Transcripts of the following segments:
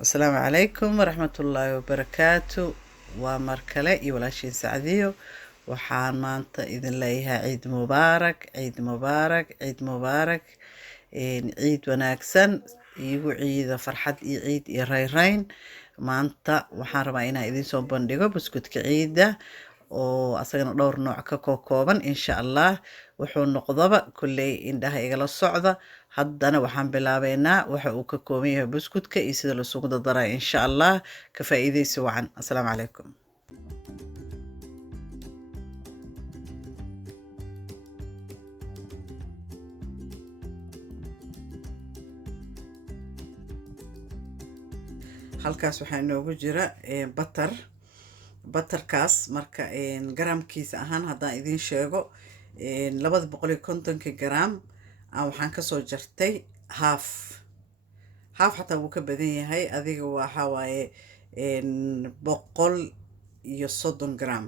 asalaamu calaykum waraxmatullaahi wabarakaatu. waa mar kale iyo walaashiin sacdiyo. waxaan maanta idin leeyahay ciid mubaarak, ciid mubaarak, ciid mubaarak. ciid wanaagsan, iigu ciida farxad iyo ciid iyo rayrayn. maanta waxaan rabaa inaan idiin soo bandhigo buskudka ciida oo asagana dhowr nooc ka kooban insha allah. wuxuu noqdaba kulley indhaha igala socda. haddana waxaan bilaabeynaa waxa uu ka kooban yahay buskudka iyo sida lasugu dardaray insha allah. ka faa'iidaysi wacan. asalaamu calaykum. halkaas waxaa inoogu jira batarkaas marka garaamkiisa ahaan haddaan idiin sheego 250 garaam waxaan kasoo jartay haaf xataa wuu ka badan yahay, adiga waxaa waaye 130 garaam.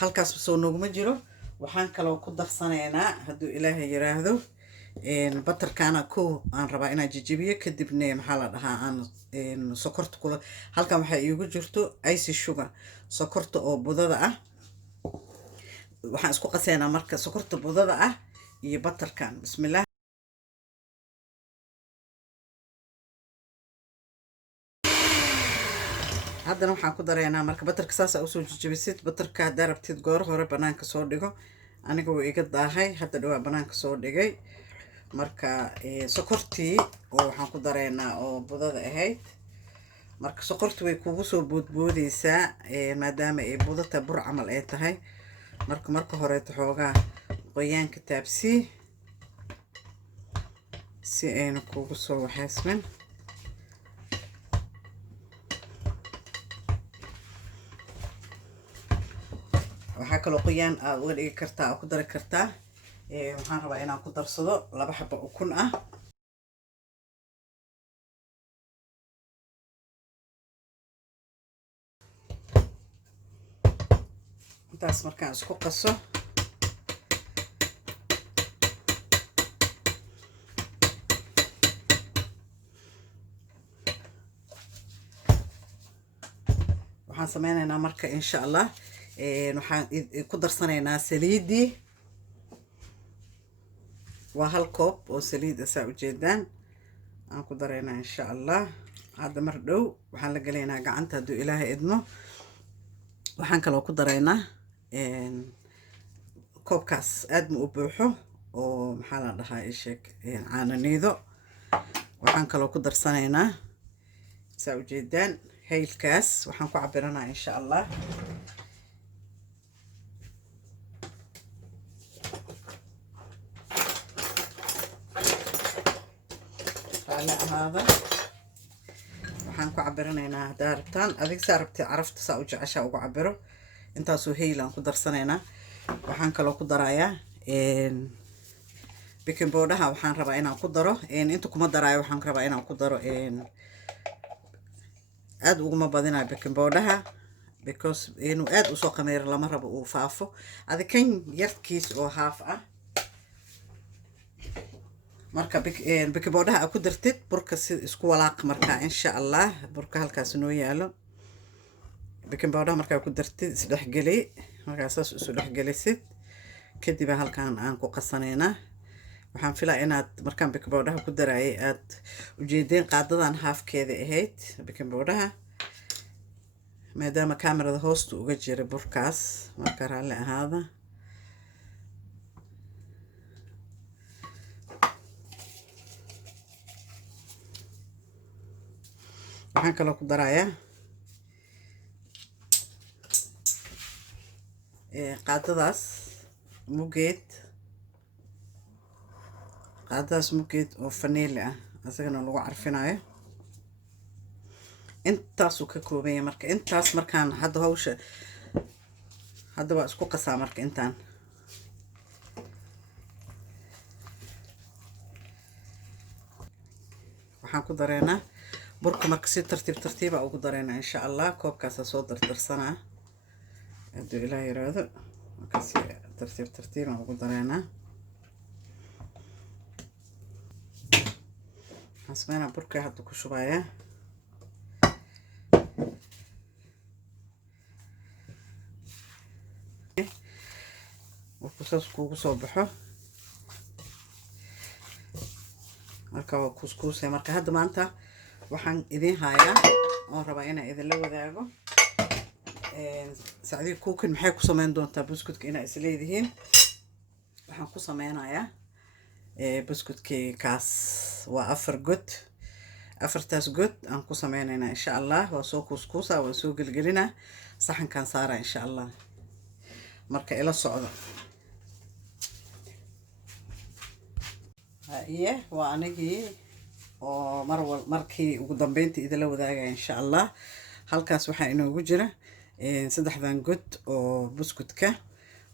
halkaas soo nooguma jiro. waxaan kaloo ku darsanaynaa hadduu ilaahay yiraahdo batarkaana aan rabaa inaan jijibiyo, kadibna maxaa la dhahaa aan sokorta kula. halkan waxaa iigu jirto icy sugar, sokorta oo budada ah. waxaan isku qaseynaa marka sokorta budada ah iyo batarkan. bismillaah. haddana waxaan ku dareynaa marka batarka saasa usoo jijibisid. batarka haddaa rabtid goor hore banaanka soo dhigo, aniga wuu iga daahay, hadda dhawaa banaanka soo dhigay. marka sokortii oo waxaan ku dareynaa oo budada ahayd. marka sokorti way kugu soo boodboodeysaa maadaama ay budata bur camal ay tahay. marka horeeto xoogaa qoyaanka taabsii si ayna kugu soo waxaysmin. waxaa kaloo qoyaan aad uga dhigi kartaa oo ku dari kartaa. waxaan rabaa inaan ku darsado 2 xabo ukun ah. intaas markaan isku qaso waxaan sameynaynaa marka insha allah waxaan ku darsanaynaa saliidii. waa 1 koob oo saliid saa ujeedaan aan ku daraynaa insha allah. hadda mar dhow waxaan la gelaynaa gacanta hadduu ilaahay idmo. waxaan kaloo ku daraynaa koobkaas aad ma u buuxo oo maxaa la dhahaa isheeg caananiido. waxaan kaloo ku darsanaynaa saa ujeedaan haylkaas waxaan ku cabiranaa insha allah. waxaan ku cabiranaynaa haddaa rabtaan adig saa rabtay carafta saa u jeceshaa ugu cabiro. intaasoo haylaan ku darsanaynaa. waxaan kaloo ku darayaa baking powderha waxaan rabaa inaan ku daro inta kuma daraayo. waxaan rabaa inaan ku daro aad uguma badinayo baking powderha because inuu aad usoo qameero lama rabo uu faafo. adi kan yarkiis oo haaf ah. marka baking powderha ku dartid burka si isku walaaq marka insha allah. burka halkaas noo yaalo. baking powder markaa ku dartid isdhexgeli. markaa saas isu dhexgelisid kadib halkan aan ku qasanaynaa. waxaan filaa inaad markaan baking powderha ku daraayay aad ujeedeen qaadadan haafkeeda ahayd baking powderha, maadaama kamerada hoosta uga jira burkaas. marka raalli ahaada. waxaan kaloo ku darayaa qaadadaas mugeed oo faniili ah asagana lagu carfinayo. intaasuu ka kooban yahay. marka intaas markaan hadda hawsha hadda waa isku qasaa. marka intaan waxaan ku dareynaa burka marka si tartiiba ugu dareynaa insha allah. koobkaasa soo dardarsanaa hadduu ilaah yiraahdo. markaas tartiibaan ugu dareynaa. waxaan sameynaa burka hadda ku shubayaa. saas kuugu soo baxo. marka waa kuskuusay. marka hadda maanta waxaan idin hayaa oo rabaa inaan idinla wadaago Sacdiyo cooking maxay ku sameyn doontaa buskudka inaa is leedihiin. waxaan ku sameynayaa buskudkii kaas waa 4 god. 4taas god aan ku sameynaynaa insha Allah. waa soo kuskuusaa, waa soo gelgelinaa, saxankan saaraa insha Allah. marka ila socdo. waa anigii oo markii ugu dambeyntii idinla wadaagaya insha Allah. halkaas waxaa inoogu jira 3 god oo buskudka.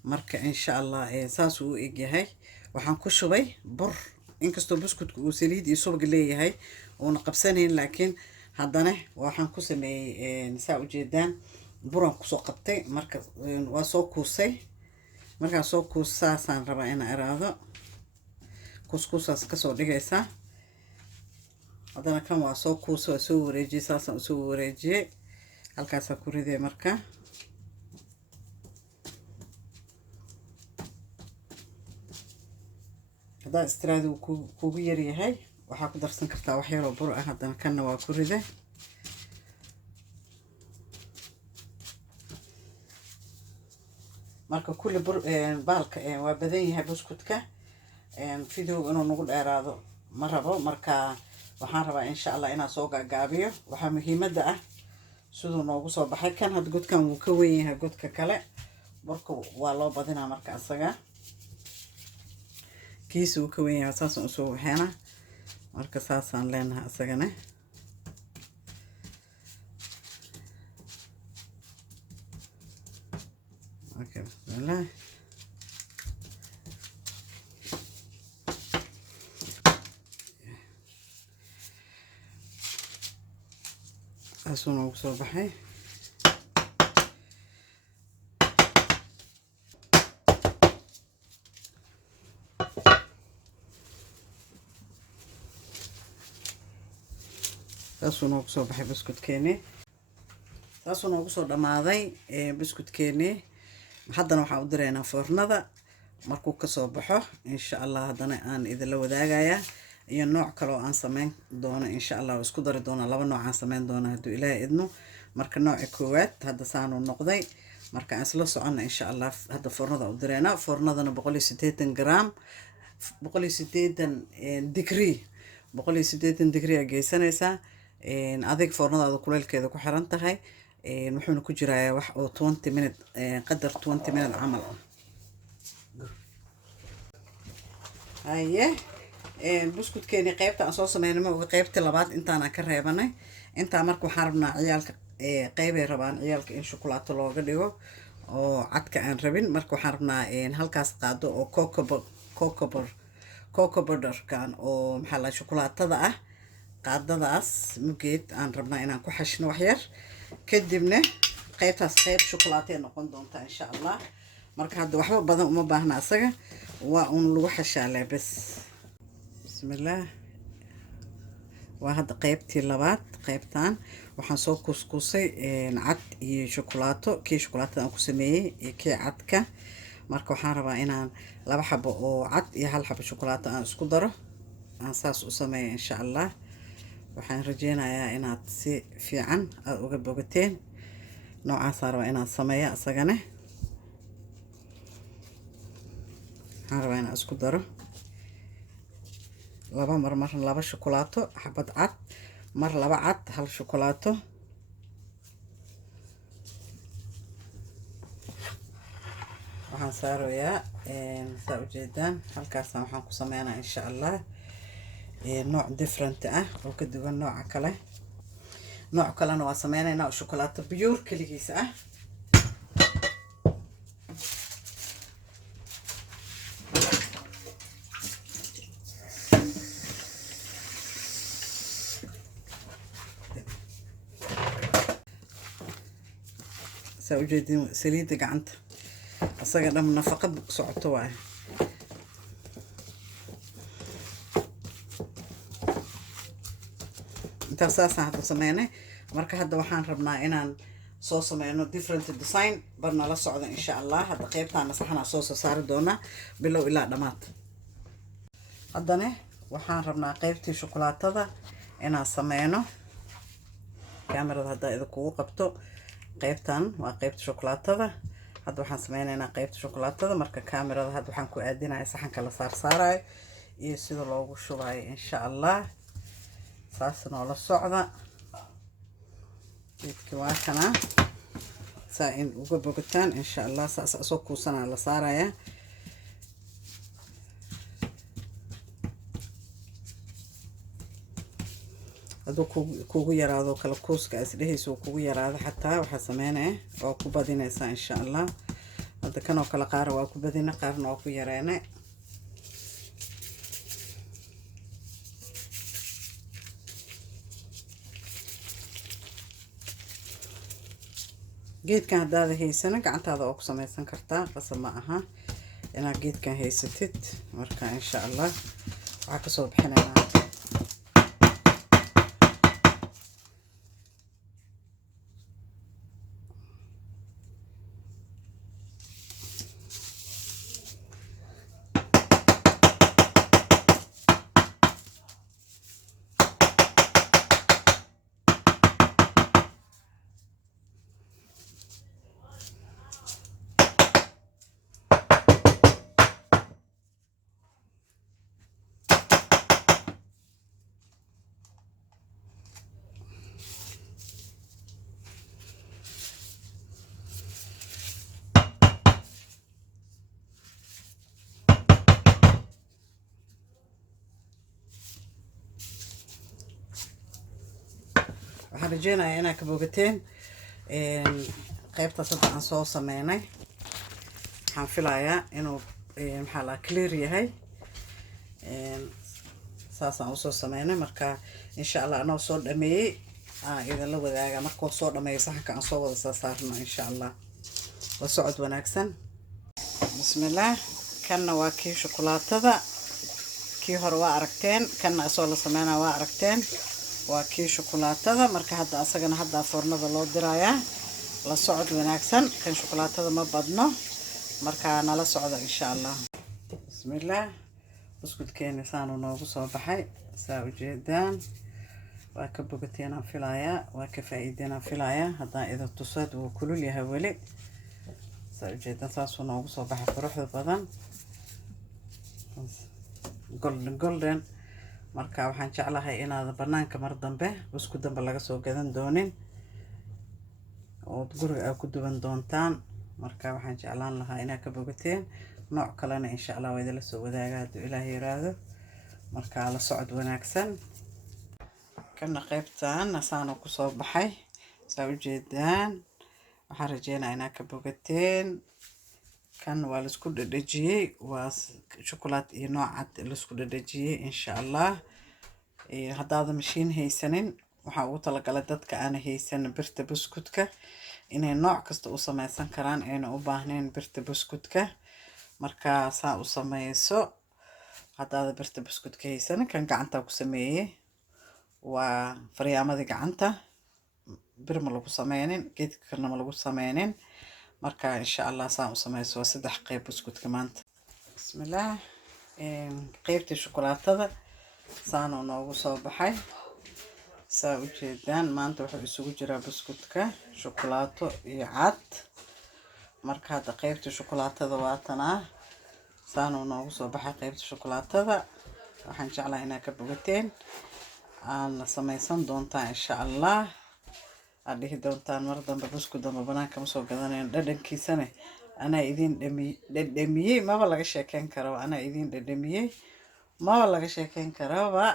marka insha Allah saas uu eg yahay. waxaan ku shubay bur, inkastoo buskudku uu saliid iyo subag leeyahay oona qabsanayn, laakiin haddana waxaan ku sameeyey saa ujeedaan buran kusoo qabtay. marka waa soo kuusay. markaan soo kuus saasaan rabaa inaan iraado. kuskuusaas kasoo dhigaysaa. haddana kan waa soo kuusay, waa soo wareejiyey, saasaan usoo wareejiyey. halkaasaa ku riday. marka haddaa istiraadi kugu yar yahay waxaa ku darsan kartaa wax yaroo bur ah. haddana kanna waa ku rida. marka kulli bur baalka waa badan yahay buskudka. video inuu nagu dheeraado ma rabo. marka waxaan rabaa insha Allah inaan soo gaagaabiyo. waxaa muhiimada ah siduu noogu soo baxay. kan hadda godkan wuu ka weyn yahay godka kale. burka waa loo badinaa marka asaga. kiisa wuu ka weyn yahay, saasaan usoo waxeena. marka saasaan leenahay asagana. okay, bismillah. saasuu noogu soo baxay. saasuu noogu soo baxay buskudkeeni. saasuu noogu soo dhamaaday buskudkeeni. haddana waxaan u direynaa foornada. markuu kasoo baxo insha Allah haddana aan idinla wadaagayaa iyo nooc kale oo aan sameyn doono insha Allah. isku dari doona 2 nooc aan sameyn doono hadduu Ilaahay idmo. marka nooca koowaad hadda saanu noqday. marka aan isla soconna insha Allah. hadda foornada u direynaa. foornadana 180 gram 180 degree 180 degree geysanaysaa. adig foornadaada kuleelkeeda ku xiran tahay. wuxuuna ku jirayaa wax oo 20 minute qadar 20 minute camal ah. buskudkeeni qaybta aan soo sameynay ma oga qaybtii labaad intaan aan ka reebanay. intaa marka waxaan rabnaa ciyaalka qaybay rabaan ciyaalka in shukulaato looga dhigo oo cadka aan rabin. marka waxaan rabnaa halkaas qaado oo cocoa powderkan oo maxaa la shukulaatada ah. qaadadaas mugeed aan rabnaa inaan ku xashno wax yar. kadibna qaybtaas qayb shukulaato ay noqon doontaa insha Allah. marka hadda waxba badan uma baahna asaga. waa un lagu xashaalay bas. bismillah. waa hadda qaybtii labaad. qaybtan waxaan soo kuskusay cad iyo shukulaato. kii shukulaatada aan ku sameeyey iyo kii cadka. marka waxaan rabaa inaan 2 xabo oo cad iyo 1 xabo shukulaato aan isku daro. aan saas u sameeyo insha Allah. waxaan rajeynayaa inaad si fiican aad uga bogateen. noocaas rabaa inaan sameeyo asagana. waxaan rabaa inaan isku daro 2 mar 2 shukulaato, xabad cad, mar 2 cad, 1 shukulaato. waxaan saarayaa saa ujeedaan halkaasaan waxaan ku sameynaa insha Allah nooc different ah oo ka duwan nooca kale. nooc kalena waa sameynaynaa oo shukulaato pure kaligiisa ah. saa ujeedin saliidda gacanta asaga dham nafaqo socoto waaye. intaas saasaan hadda sameynay. marka hadda waxaan rabnaa inaan soo sameyno different design barna la socda insha allah. hadda qaybtaana saxana soo saari doona bilow ilaa dhamaad. haddana waxaan rabnaa qaybtii shukulaatada inaan sameyno. kaamirada hadda idinkugu qabto qaybtan waa qaybta shukulaatada. hadda waxaan sameynaynaa qaybta shukulaatada. marka kaamirada hadda waxaan ku aadinayaa saxanka la saarayo iyo sida loogu shubayo insha allah. saasna oo la socda geedkii waa kana saa in uga bogataan insha allah. saas asoo kuusana la saaraya. hadduu kugu yaraado kala kuuska isdhehaysa uu kugu yaraado xataa waxaa sameynaya waa ku badinaysaa insha allah. hadda kanoo kale qaar waa ku badina qaarna waa ku yareena. geedkan haddaada haysana gacantaada oo ku samaysan kartaa qasab ma aha inaad geedkan haysatid. marka insha allah waxaa kasoo bixinaynaa waxaan rajeynayaa inaad ka bogateen qaybtaas hadda aan soo sameynay. waxaan filayaa inuu maxaa la clear yahay. saasaan usoo sameynay. marka insha allah anoo soo dhameeyey aan idinla wadaaga markuu soo dhameeyo saxanka aan soo wada saarno insha allah. la socod wanaagsan. bismillaah. kanna waa kii shukulaatada. kii hore waa aragteen. kanna asoo la sameynaa waa aragteen. waa kii shukulaatada. marka hadda asagana hadda foornada loo dirayaa. la socod wanaagsan. kan shukulaatada ma badno marka nala socdo insha allah. bismillaah. buskudkeena saanu noogu soo baxay saa ujeedaan. waa ka bogateen aan filayaa. waa ka faa'iideen aan filayaa. haddaan idin tusaad wuu kulul yahay weli. saa ujeedaan saasuu noogu soo baxay quruxda badan golden. marka waxaan jeclahay inaad banaanka mar dambe buskud dambe laga soo gadan doonin ood guriga aad ku duban doontaan. marka waxaan jeclaan lahaa inaad ka bogateen. nooc kalena insha allah waa idinla soo wadaaga hadduu ilaahay yiraahdo. marka la socod wanaagsan. kana qaybtan asaana ku soo baxay saa ujeedaan. waxaan rajeynayaa inaad ka bogateen. kan waa la isku dhadhajiyey. waa shukulaato iyo noocad la isku dhadhajiyey insha allah. haddaada mashiin haysanin waxaa ugu talagalay dadka aan haysanin birta buskudka inay nooc kasta u samaysan karaan ayna u baahnayn birta buskudka. marka saa u sameyso. haddaada birta buskudka haysanin kan gacanta ku sameeyey waa faryaamadii gacanta. bir ma lagu sameynin geedka kalena ma lagu sameynin. marka insha allah saa u sameyso. waa 3 qayb buskudka maanta. bismillaah. qaybtii shukulaatada saanuu noogu soo baxay saa ujeedaan. maanta wuxuu isugu jiraa buskudka shukulaato iyo cad. marka hadda qaybtii shukulaatada waa tanaa. saanuu noogu soo baxay qaybta shukulaatada. waxaan jeclahay inaad ka bogateen aan samaysan doontaan insha allah. aad dhihi doontaan mar dambe buskud dambe banaanka ma soo gadanayn. dhadhankiisana anaa idin dhadhamiyey maba laga sheekeyn karo. anaa idin dhadhamiyey maba laga sheekeyn karaba.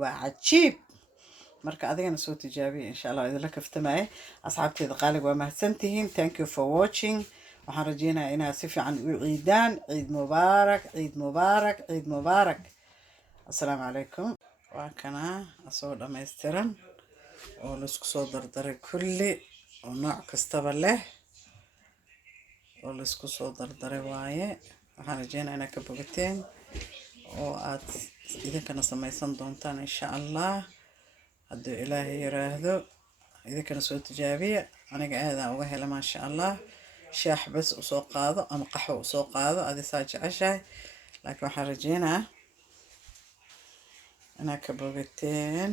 waa cajiib. marka adigana soo tijaabiya insha allah. idinla kaftamaya asxaabteeda qaaliga waa mahadsantihiin. thank you for watching. waxaan rajeynayaa inaad si fiican u ciidaan. ciid mubaarak ciid mubaarak ciid mubaarak. assalaamu calaykum. waa kana asoo dhammaystiran oo la isku soo dardaray kulli oo nooc kastaba leh oo la isku soo dardaray waaye. waxaan rajeynayaa inaad ka bogateen oo aad idinkana samaysan doontaan insha allah hadduu ilaahay yiraahdo. idinkana soo tijaabiya aniga aadaan uga hela maasha allah. Shaax bas usoo qaado ama qaxwo usoo qaado adi saa jeceshahay, laakiin waxaan rajeynaa inaad ka bogateen.